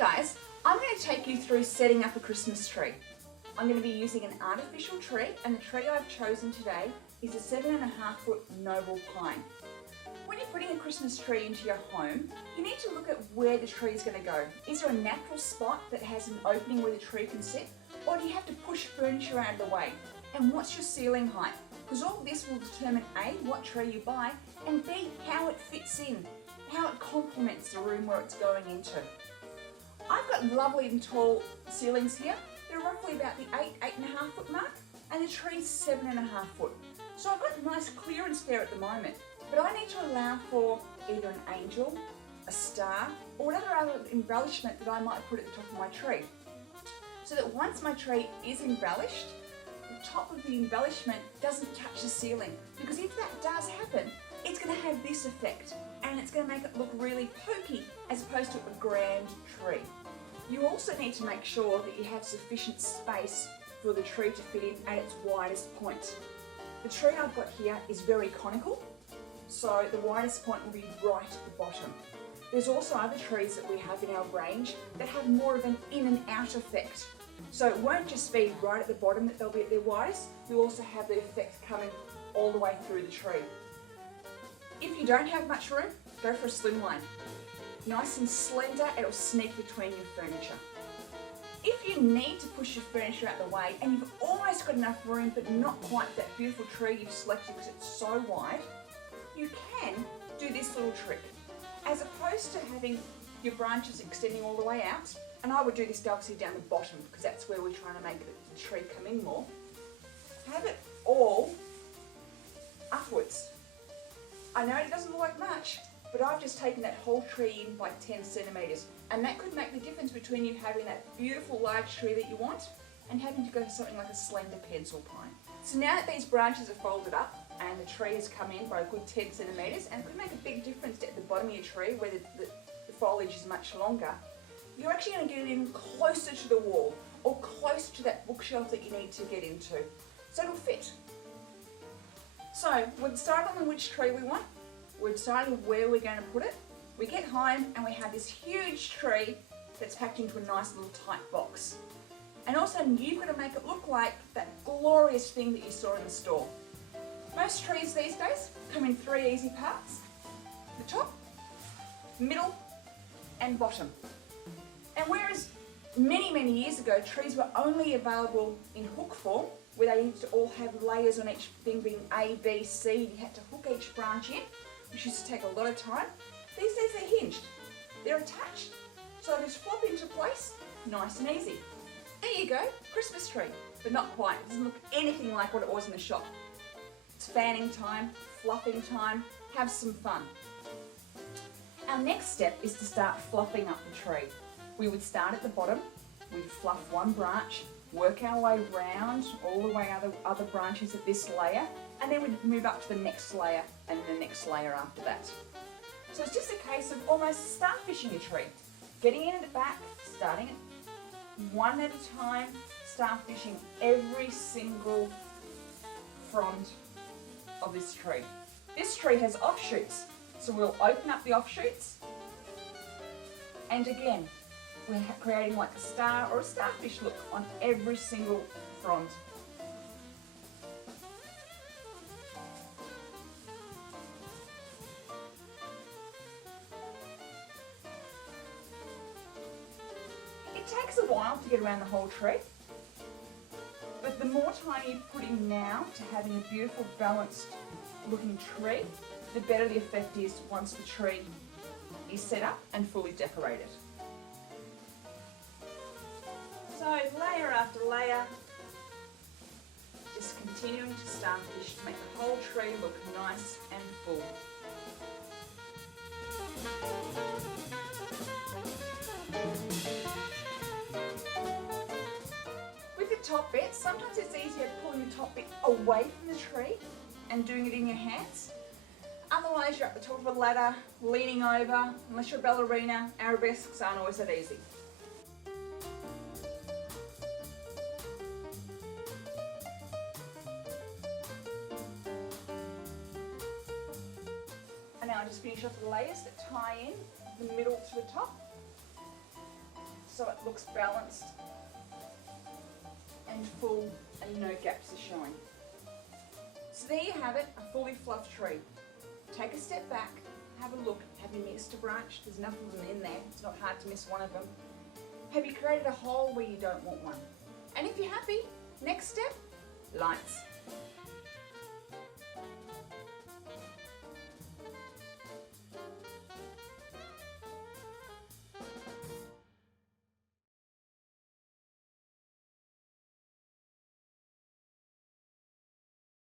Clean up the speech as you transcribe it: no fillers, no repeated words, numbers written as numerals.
Guys, I'm going to take you through setting up a Christmas tree. I'm going to be using an artificial tree, and the tree I've chosen today is a 7.5 foot noble pine. When you're putting a Christmas tree into your home, you need to look at where the tree is going to go. Is there a natural spot that has an opening where the tree can sit, or do you have to push furniture out of the way? And what's your ceiling height? Because all this will determine A, what tree you buy, and B, how it fits in, how it complements the room where it's going into. I've got lovely and tall ceilings here. They're roughly about the 8.5 foot mark, and the tree's 7.5 foot. So I've got nice clearance there at the moment, but I need to allow for either an angel, a star, or whatever other embellishment that I might put at the top of my tree. So that once my tree is embellished, the top of the embellishment doesn't touch the ceiling, because if that does happen, it's going to have this effect, and it's going to make it look really pokey as opposed to a grand tree. You also need to make sure that you have sufficient space for the tree to fit in at its widest point. The tree I've got here is very conical, so the widest point will be right at the bottom. There's also other trees that we have in our range that have more of an in and out effect. So it won't just be right at the bottom that they'll be at their widest, you'll also have the effect coming all the way through the tree. If you don't have much room, go for a slimline. Nice and slender, it'll sneak between your furniture. If you need to push your furniture out the way and you've almost got enough room but not quite that beautiful tree you've selected because it's so wide, you can do this little trick. As opposed to having your branches extending all the way out, and I would do this obviously down the bottom because that's where we're trying to make the tree come in more, have it all upwards. I know it doesn't look like much, but I've just taken that whole tree in by 10 centimetres, and that could make the difference between you having that beautiful large tree that you want and having to go for something like a slender pencil pine. So now that these branches are folded up and the tree has come in by a good 10 centimetres, and it could make a big difference at the bottom of your tree where the foliage is much longer, you're actually going to get it in closer to the wall or closer to that bookshelf that you need to get into, so it'll fit. So we've decided on which tree we want, we've decided where we're going to put it. We get home and we have this huge tree that's packed into a nice little tight box. And all of a sudden you've got to make it look like that glorious thing that you saw in the store. Most trees these days come in 3 easy parts: the top, middle and bottom. And whereas many years ago trees were only available in hook form, where they used to all have layers on each thing being A, B, C, you had to hook each branch in, which used to take a lot of time. These days they're hinged, they're attached, so they just flop into place, nice and easy. There you go, Christmas tree, but not quite. It doesn't look anything like what it was in the shop. It's fanning time, fluffing time, have some fun. Our next step is to start fluffing up the tree. We would start at the bottom, we'd fluff one branch, work our way round all the way other branches of this layer, and then we'd move up to the next layer and the next layer after that. So it's just a case of almost starfishing your tree. Getting in at the back, starting it one at a time, starfishing every single frond of this tree. This tree has offshoots, so we'll open up the offshoots, and again, we're creating like a star or a starfish look on every single frond. It takes a while to get around the whole tree, but the more time you put in now to having a beautiful balanced looking tree, the better the effect is once the tree is set up and fully decorated. So layer after layer, just continuing to starfish to make the whole tree look nice and full. With the top bit, sometimes it's easier pulling the top bit away from the tree and doing it in your hands. Otherwise you're at the top of a ladder, leaning over. Unless you're a ballerina, arabesques aren't always that easy. And now I just finish off the layers that tie in the middle to the top. so it looks balanced and full and no gaps are showing. So there you have it, a fully fluffed tree. Take a step back, have a look. Have you missed a branch? There's enough of them in there. It's not hard to miss one of them. Have you created a hole where you don't want one? And if you're happy, next step, lights.